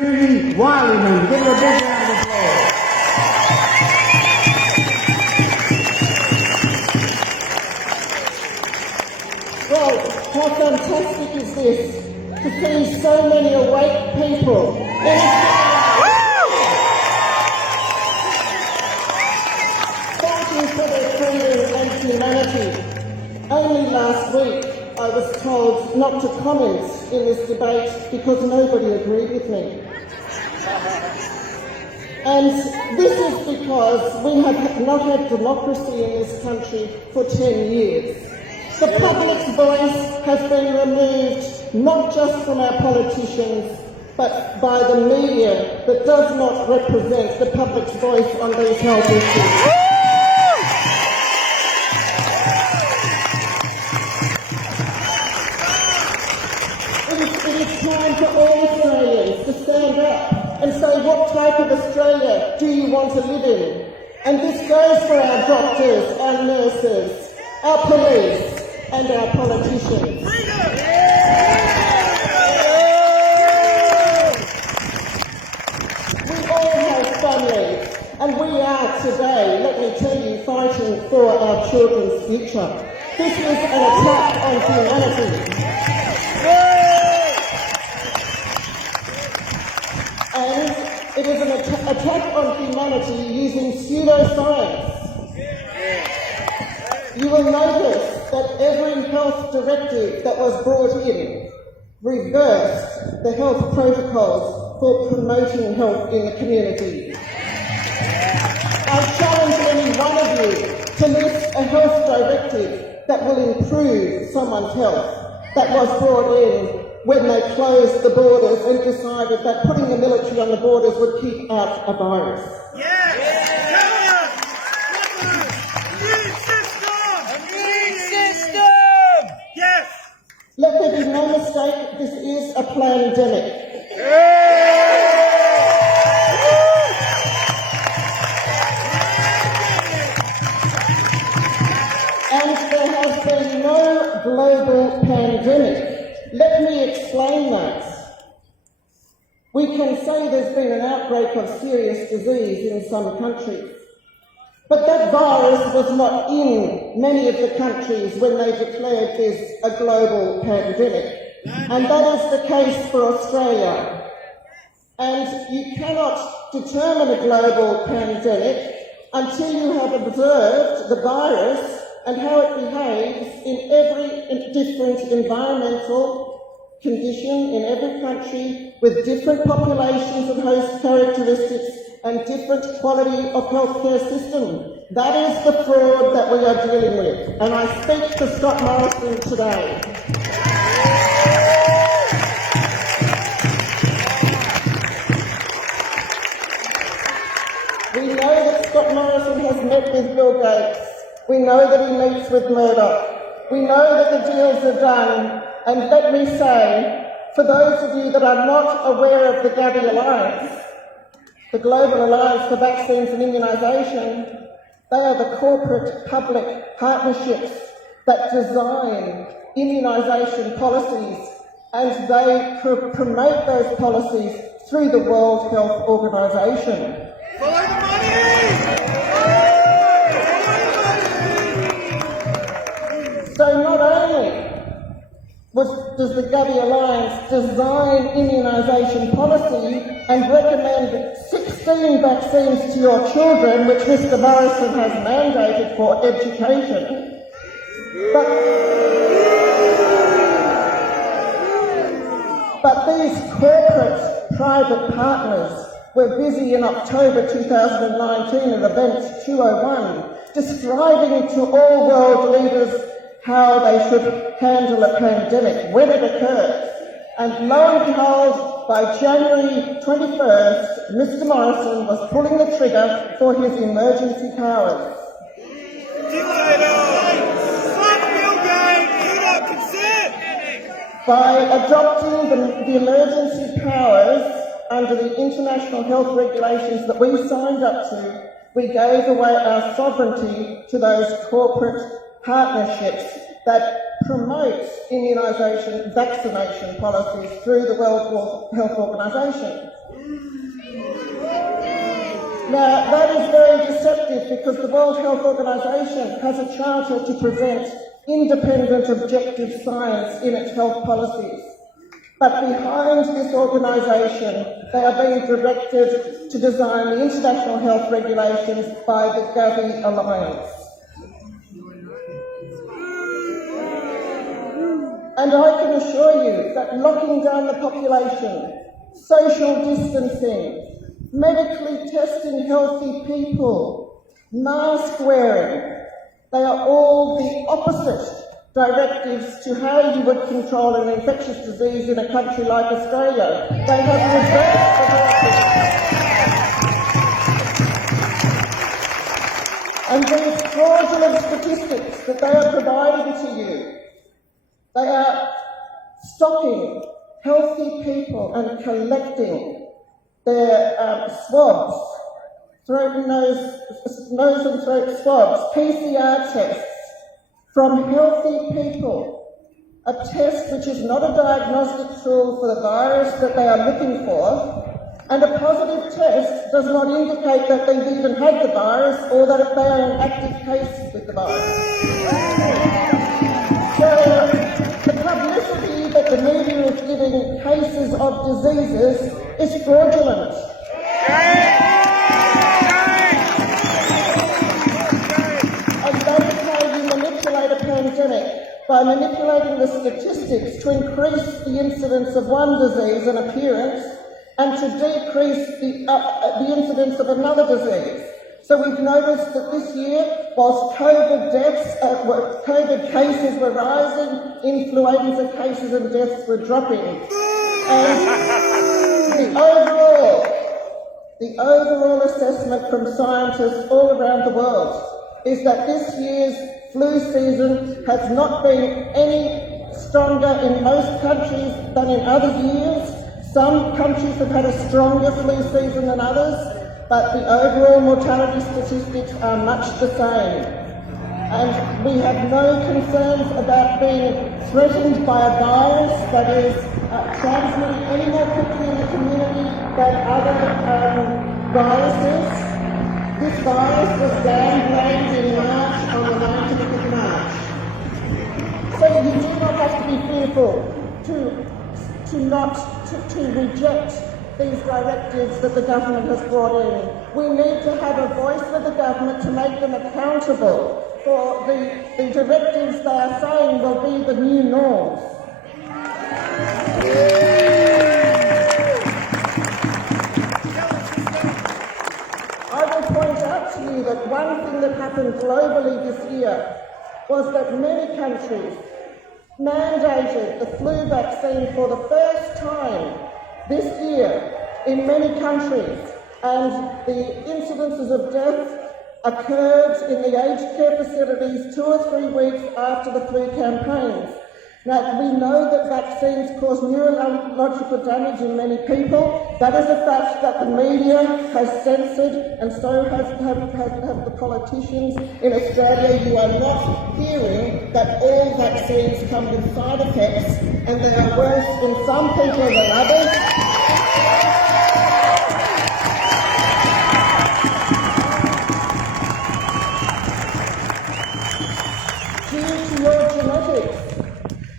Wileyman, give her a big round of applause. Well, how fantastic is this to see so many awake people fighting for their freedom and humanity. Only last week I was told not to comment in this debate because nobody agreed with me. And this is because we have not had democracy in this country for 10 years. The public's voice has been removed not just from our politicians, but by the media that does not represent the public's voice on these health issues. It is time for all Australians to stand up and say, what type of Australia do you want to live in? And this goes for our doctors, our nurses, our police and our politicians. We all have families, and we are today, let me tell you, fighting for our children's future. This is an attack on humanity. And it is an attack on humanity using pseudoscience. You will notice that every health directive that was brought in reversed the health protocols for promoting health in the community. I challenge any one of you to list a health directive that will improve someone's health that was brought in when they closed the borders and decided that putting the military on the borders would keep out a virus. Let there be no mistake, this is a pandemic. And there has been no global pandemic. Let me explain that. We can say there's been an outbreak of serious disease in some countries, but that virus was not in many of the countries when they declared this a global pandemic. And that is the case for Australia. And you cannot determine a global pandemic until you have observed the virus and how it behaves in every different environmental condition in every country with different populations and host characteristics and different quality of healthcare system. That is the fraud that we are dealing with. And I speak to Scott Morrison today. We know that Scott Morrison has met with Bill Gates. We know that he meets with Murdoch. We know that the deals are done. And let me say, for those of you that are not aware of the Gavi Alliance, the Global Alliance for Vaccines and Immunisation, they are the corporate public partnerships that design immunisation policies, and they promote those policies through the World Health Organisation. Follow the money! So not only does the Gavi Alliance design immunisation policy and recommend 16 vaccines to your children, which Mr Morrison has mandated for education, but these corporate private partners were busy in October 2019 at Event 201 describing to all world leaders how they should handle a pandemic when it occurs. And lo and behold, by January 21st, Mr Morrison was pulling the trigger for his emergency powers. By adopting the emergency powers under the international health regulations that we signed up to, we gave away our sovereignty to those corporate partnerships that promote immunisation, vaccination policies through the World Health Organisation. Now, that is very deceptive because the World Health Organization has a charter to present independent, objective science in its health policies. But behind this organisation, they are being directed to design the international health regulations by the Gavi Alliance. And I can assure you that locking down the population, social distancing, medically testing healthy people, mask wearing, they are all the opposite directives to how you would control an infectious disease in a country like Australia. They have reversed the directives. And these fraudulent statistics that they are providing to you, they are stopping healthy people and collecting their swabs, nose and throat swabs, PCR tests, from healthy people, a test which is not a diagnostic tool for the virus that they are looking for, and a positive test does not indicate that they've even had the virus or that they are an active case with the virus. So the publicity that the media is giving cases of diseases is fraudulent. By manipulating the statistics to increase the incidence of one disease and appearance and to decrease the incidence of another disease. So we've noticed that this year, whilst COVID cases were rising, influenza cases and deaths were dropping. And the overall assessment from scientists all around the world is that this year's flu season has not been any stronger in most countries than in other years. Some countries have had a stronger flu season than others, but the overall mortality statistics are much the same. And we have no concerns about being threatened by a virus that is transmitting any more quickly in the community than other viruses. This virus was downplayed in March, on the 19th of March. So you do not have to be fearful to reject these directives that the government has brought in. We need to have a voice for the government to make them accountable for the directives they are saying will be the new norms. Point out to you that one thing that happened globally this year was that many countries mandated the flu vaccine for the first time this year in many countries, and the incidences of death occurred in the aged care facilities 2 or 3 weeks after the flu campaigns. Now, we know that vaccines cause neurological damage in many people. That is a fact that the media has censored, and so have the politicians in Australia. You are not hearing that all vaccines come with side effects, and they are worse in some people than others. Due to your genetics.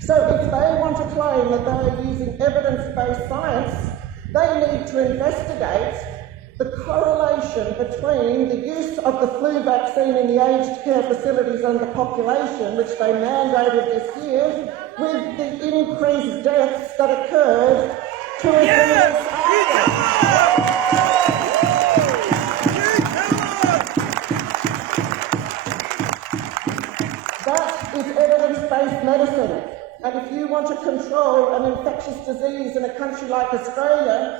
So if they want to claim that they are using evidence-based science, they need to investigate the correlation between the use of the flu vaccine in the aged care facilities and the population, which they mandated this year, with the increased deaths that occurred 2 or 3 weeks after. That is evidence-based medicine. And if you want to control an infectious disease in a country like Australia,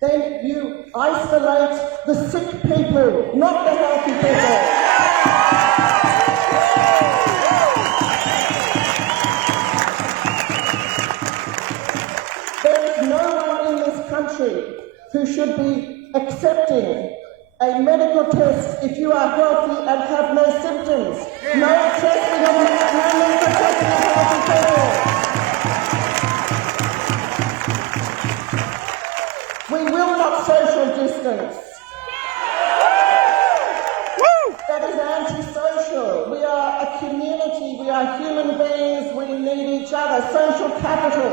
then you isolate the sick people, not the healthy people. There is no one in this country who should be accepting a medical test if you are healthy and have no symptoms. No testing of healthy people. We will not not social distance. That is antisocial. We are a community. We are human beings. We need each other. Social capital.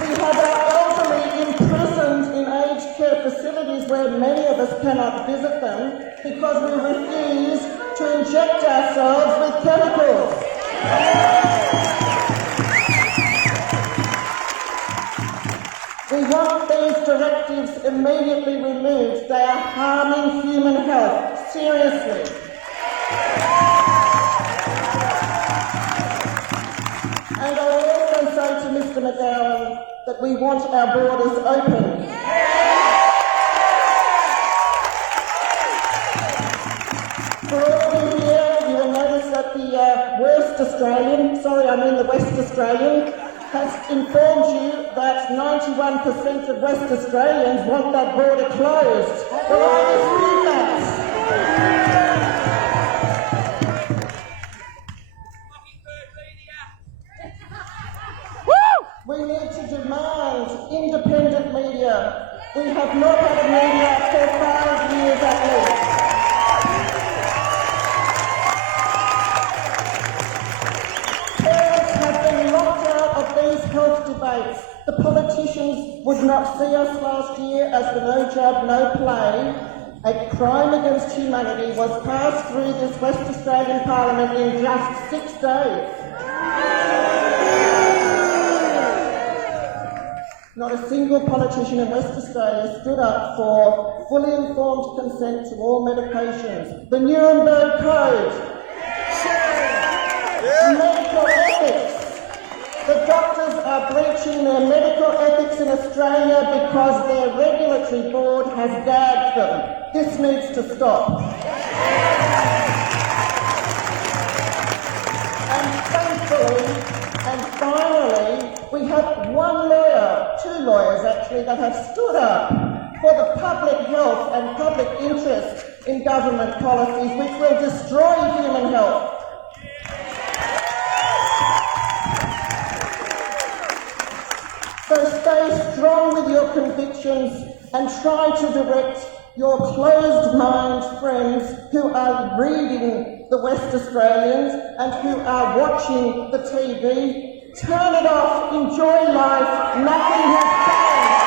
We have our elderly imprisoned in aged care facilities where many of us cannot visit them because we refuse to inject ourselves with chemicals. We want these directives immediately removed. They are harming human health, seriously. And I also say to Mr McGowan that we want our borders open. For all of you here, you will notice that the West Australian, the West Australian, has informed you that 91% of West Australians want that border closed. Well, I dispute that. We need to demand independent media. We have not had a media for 5 years at least. Parents have been locked out of these health debates. The politicians would not see us last year as the No Job, No Play, a crime against humanity, was passed through this West Australian Parliament in just 6 days. Not a single politician in West Australia stood up for fully informed consent to all medications. The Nuremberg Code. Medical ethics. The doctors are breaching their medical ethics in Australia because their regulatory board has gagged them. This needs to stop. And thankfully, and finally, we have one lawyer, 2 lawyers actually, that have stood up for the public health and public interest in government policies which will destroy human health. So stay strong with your convictions and try to direct your closed-mind friends who are reading the West Australians and who are watching the TV. Turn it off, enjoy life, nothing has changed.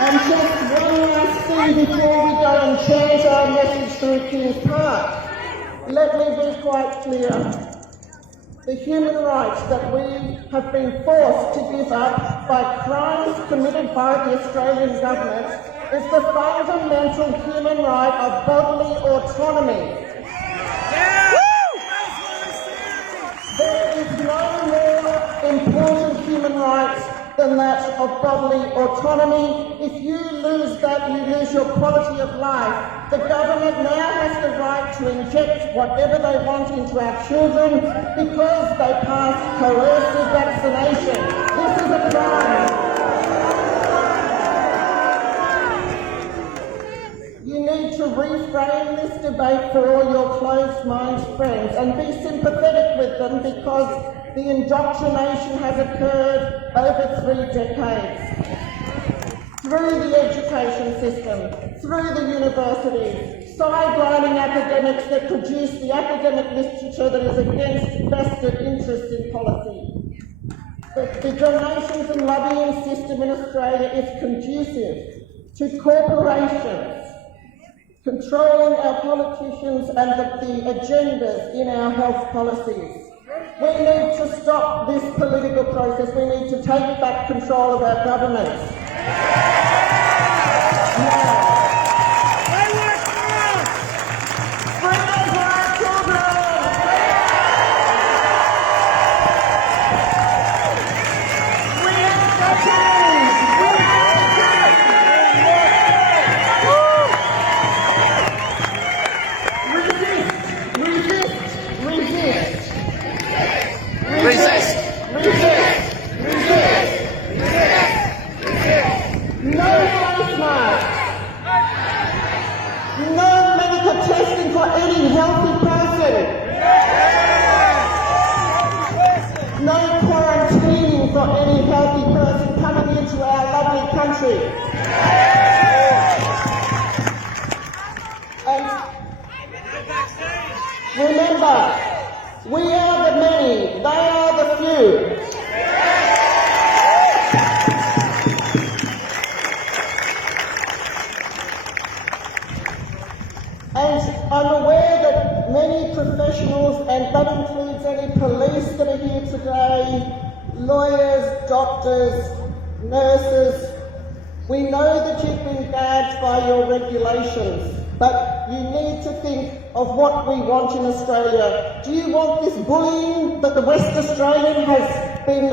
And just one last thing before we go and change our message through Kings Park. Let me be quite clear. The human rights that we have been forced to give up by crimes committed by the Australian government is the fundamental human right of bodily autonomy. There is no more important human right than that of bodily autonomy. If you lose that, you lose your quality of life. The government now has the right to inject whatever they want into our children because they passed coercive vaccination. This is a crime. You need to reframe this debate for all your closed-minded friends and be sympathetic with them because the indoctrination has occurred over 3 decades. Through the education system, through the universities, sidelining academics that produce the academic literature that is against vested interests in policy. The donations and lobbying system in Australia is conducive to corporations controlling our politicians and the agendas in our health policies. We need to stop this political process. We need to take back control of our governments. Now, freedom for our children! We have the change! We have the resist! Resist! Resist! Resist! no quarantining for any healthy person coming into our lovely country. And remember, we are the many, they are the few. And I'm aware that many professionals, and that includes any police that are here today, lawyers, doctors, nurses, we know that you've been gagged by your regulations, but you need to think of what we want in Australia. Do you want this bullying that the West Australian has been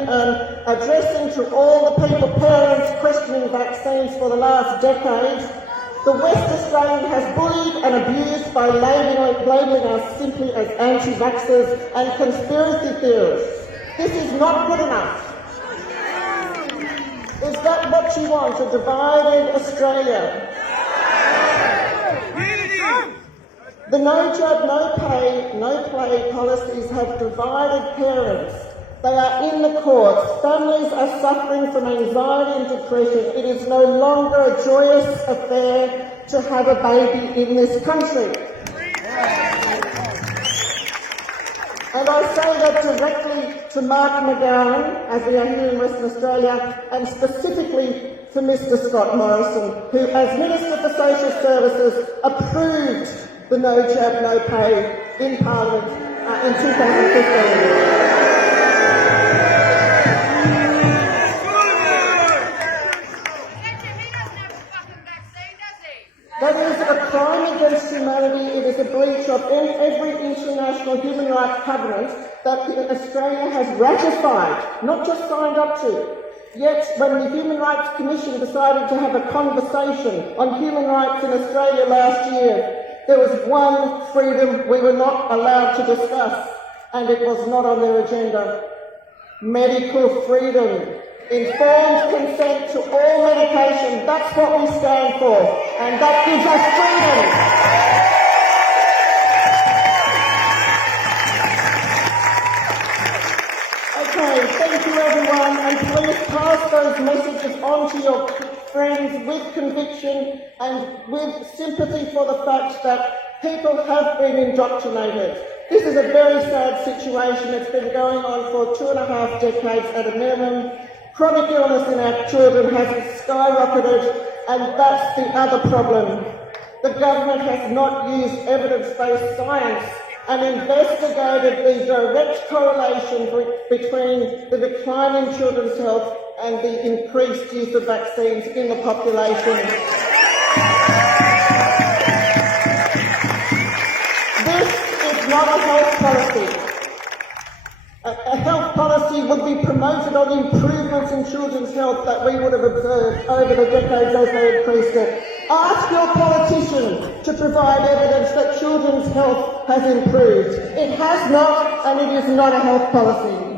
addressing to all the people, parents questioning vaccines for the last decade? The West Australian has bullied and abused by labelling us simply as anti-vaxxers and conspiracy theorists. This is not good enough. Is that what you want, a divided Australia? The no job, no pay, no play policies have divided parents. They are in the courts. Families are suffering from anxiety and depression. It is no longer a joyous affair to have a baby in this country. And I say that directly to Mark McGowan, as we are here in Western Australia, and specifically to Mr Scott Morrison, who as Minister for Social Services approved the no jab, no pay in Parliament in 2015. That is a crime against humanity. It is a breach of every international human rights covenant that Australia has ratified, not just signed up to. Yet, when the Human Rights Commission decided to have a conversation on human rights in Australia last year, there was one freedom we were not allowed to discuss, and it was not on their agenda. Medical freedom. Informed consent to all medication, that's what we stand for, and that gives us freedom. Okay, thank you everyone, and please pass those messages on to your friends with conviction and with sympathy for the fact that people have been indoctrinated. This is a very sad situation. It's been going on for 2.5 decades at a minimum. Chronic illness in our children has skyrocketed, and that's the other problem. The government has not used evidence-based science and investigated the direct correlation between the decline in children's health and the increased use of vaccines in the population. This is not a health policy. A health policy would be promoted on improvements in children's health that we would have observed over the decades as they increased it. Ask your politician to provide evidence that children's health has improved. It has not, and it is not a health policy.